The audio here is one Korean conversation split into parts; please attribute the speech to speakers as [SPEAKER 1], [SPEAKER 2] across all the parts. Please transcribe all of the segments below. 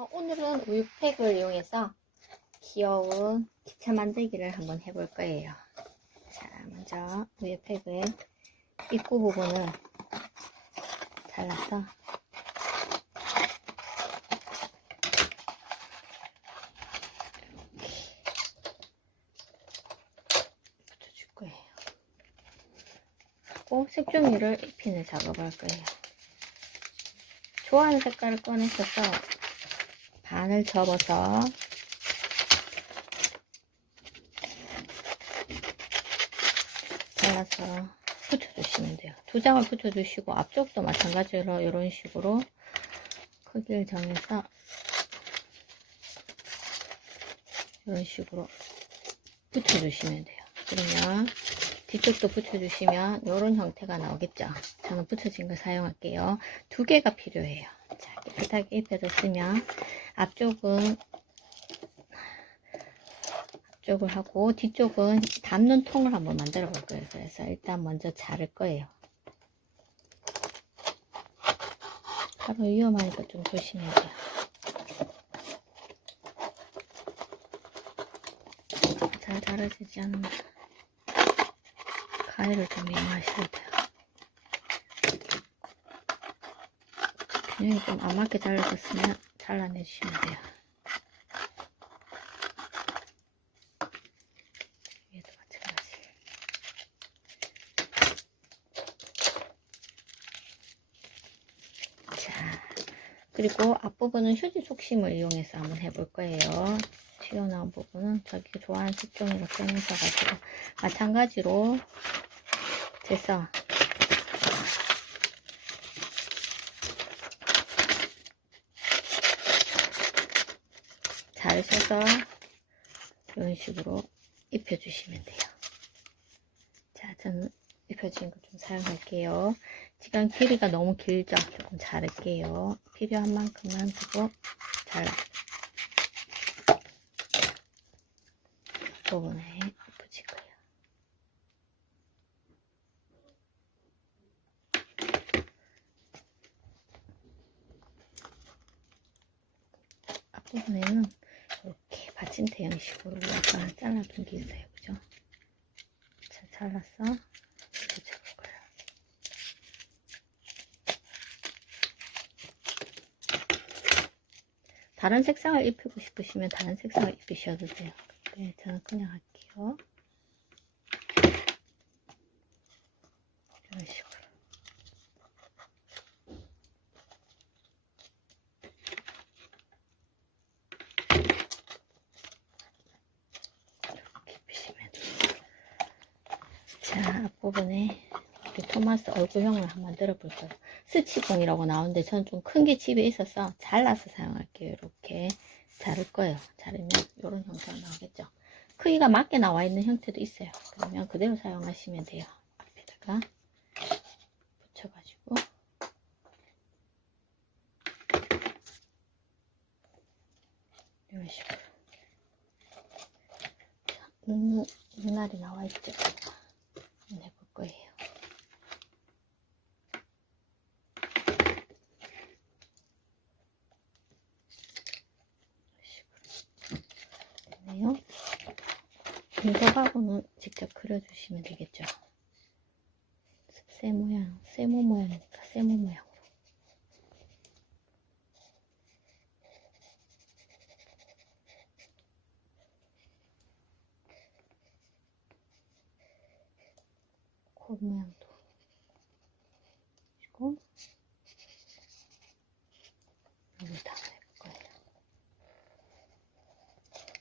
[SPEAKER 1] 아, 오늘은 우유팩을 이용해서 귀여운 기차 만들기를 한번 해볼 거예요. 자, 먼저 우유팩을 입구 부분을 잘라서 붙여줄 거예요. 그리고 색종이를 입히는 작업을 할 거예요. 좋아하는 색깔을 꺼냈어서 반을 접어서 잘라서 붙여주시면 돼요. 두 장을 붙여주시고 앞쪽도 마찬가지로 이런 식으로 크기를 정해서 이런 식으로 붙여주시면 돼요. 그러면 뒤쪽도 붙여주시면 이런 형태가 나오겠죠. 저는 붙여진 걸 사용할게요. 두 개가 필요해요. 자, 깨끗하게 입혀졌으면 앞쪽은 앞쪽을 하고 뒤쪽은 담는 통을 한번 만들어 볼 거예요. 그래서 일단 먼저 자를 거예요. 바로 위험하니까 좀 조심해야 돼요. 잘 자라지지 않는 가위를 좀 이용하셔야 돼요. 균형이 좀 안 맞게 잘라졌으면 잘라내주시면 돼요. 그리고 앞부분은 휴지 속심을 이용해서 한번 해볼 거예요. 튀어나온 부분은 자기가 좋아하는 색종이로 빼면서 가지고 마찬가지로 돼서 잘 서서 이런 식으로 입혀주시면 돼요. 자, 저는 입혀진 거 좀 사용할게요. 지금 길이가 너무 길죠? 조금 자를게요. 필요한 만큼만 두고 잘라. 부분에 거예요. 앞부분에는 받침대 형식으로 약간 잘라둔 게 있어요. 그죠? 잘 잘라서 붙여줄 거예요. 다른 색상을 입히고 싶으시면 다른 색상을 입히셔도 돼요. 네, 저는 그냥 할게요. 이런 식으로. 이렇게 입히시면 돼요. 자, 앞 부분에 우리 토마스 얼굴형을 한번 거예요. 스치봉이라고 나오는데 저는 좀 큰 게 집에 있어서 잘라서 사용할게요. 이렇게 자를 거예요. 자르면 이런 형태가 나오겠죠. 크기가 맞게 나와 있는 형태도 있어요. 그러면 그대로 사용하시면 돼요. 앞에다가 붙여가지고 이런 식으로 자, 눈, 눈알이 나와 있죠. 한번 해볼 거예요. 네요. 분석하고는 직접 그려주시면 되겠죠. 새 모양, 세모 모양이니까 세모 모양으로. 코 모양도. 그리고 여기 다 해볼 거예요.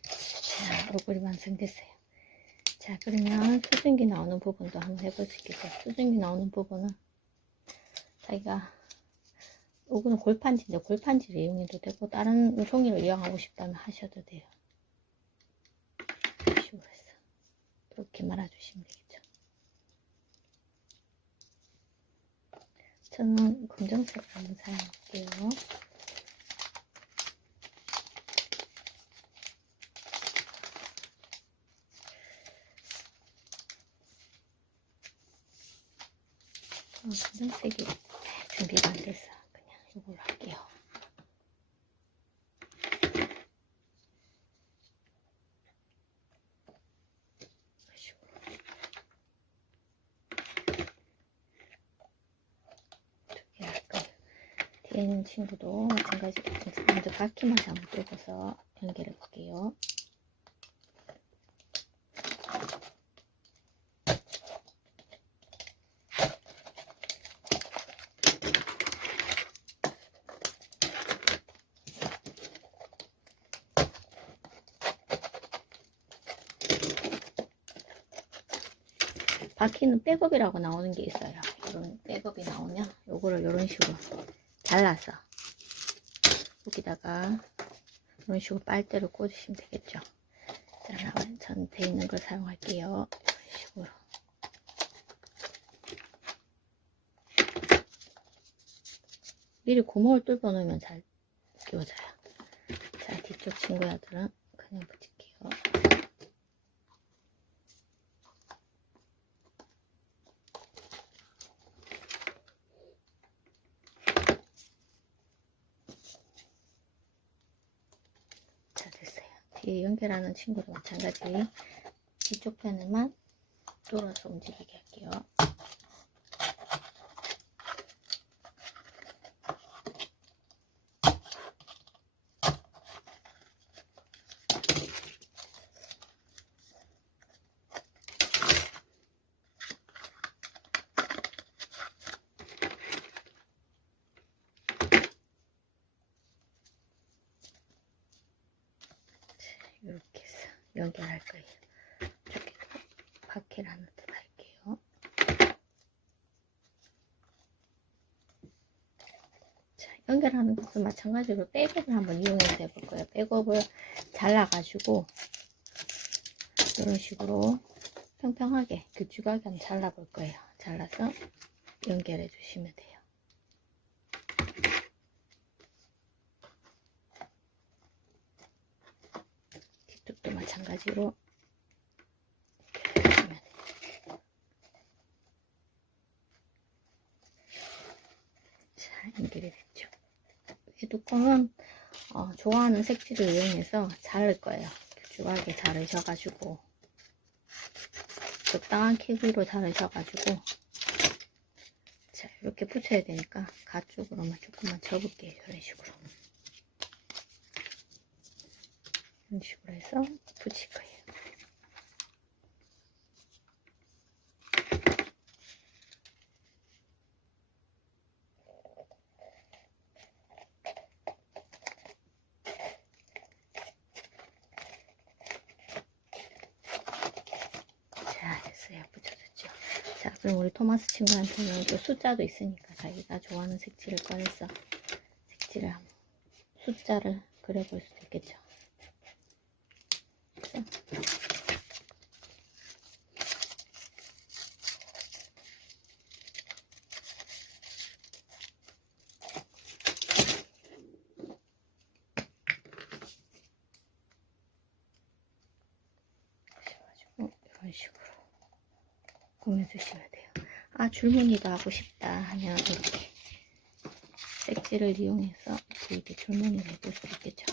[SPEAKER 1] 자, 얼굴이 완성됐어요. 자, 그러면 수증기 나오는 부분도 한번 해보실게요. 수증기 나오는 부분은 자기가 요거는 골판지인데 골판지를 이용해도 되고 다른 종이를 이용하고 싶다면 하셔도 돼요. 이렇게 말아주시면 되겠죠. 저는 검정색을 한번 사용할게요. 오늘은 색이 준비가 안 돼서 그냥 이걸로 할게요. 뒤에 있는 친구도 마찬가지로 먼저 바퀴만 잘못 뜯어서 연결해 볼게요. 바퀴는 백업이라고 나오는 게 있어요. 이런 백업이 나오면 요거를 이런 식으로 잘라서 여기다가 이런 식으로 빨대로 꽂으시면 되겠죠. 자, 전 돼 있는 걸 사용할게요. 이런 식으로. 미리 구멍을 뚫어 놓으면 잘 끼워져요. 자, 뒤쪽 친구들은 그냥 붙일게요. 자, 됐어요. 뒤에 연결하는 친구도 마찬가지. 뒤쪽 편에만 돌아서 움직이게 할게요. 이렇게 해서 연결할 거예요. 이렇게 바퀴를 하나 더 달게요. 자, 연결하는 것도 마찬가지로 백업을 한번 이용해서 해볼 거예요. 백업을 잘라가지고 이런 식으로 평평하게 길쭉하게 한번 잘라볼 거예요. 잘라서 연결해 주시면 돼요. 뒤쪽도 마찬가지로. 자, 연결이 됐죠. 이 뚜껑은 어, 좋아하는 색지를 이용해서 자를 거예요. 길쭉하게 자르셔가지고 적당한 크기로 자르셔가지고 자 이렇게 붙여야 되니까 가쪽으로만 조금만 접을게요. 이런 식으로 이런 식으로 해서 붙일 거예요. 자, 됐어요. 붙여줬죠. 자, 그럼 우리 토마스 친구한테는 또 숫자도 있으니까 자기가 좋아하는 색칠을 꺼내서 색칠을 한번 숫자를 그려볼 수도 있겠죠. 이런 식으로 꾸며주시면 돼요. 아 줄무늬도 하고 싶다 하면 이렇게 색지를 이용해서 이렇게 줄무늬를 해볼 수 있겠죠.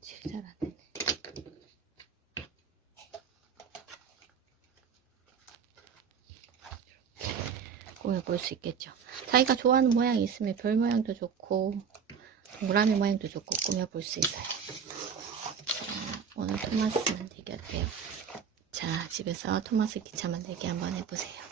[SPEAKER 1] 붙이기 잘안 되네. 꾸며볼 수 있겠죠. 자기가 좋아하는 모양이 있으면 별 모양도 좋고 동그라미 모양도 좋고 꾸며볼 수 있어요. 자, 오늘 토마스 만들기 어때요? 자, 집에서 토마스 기차 만들기 한번 해보세요.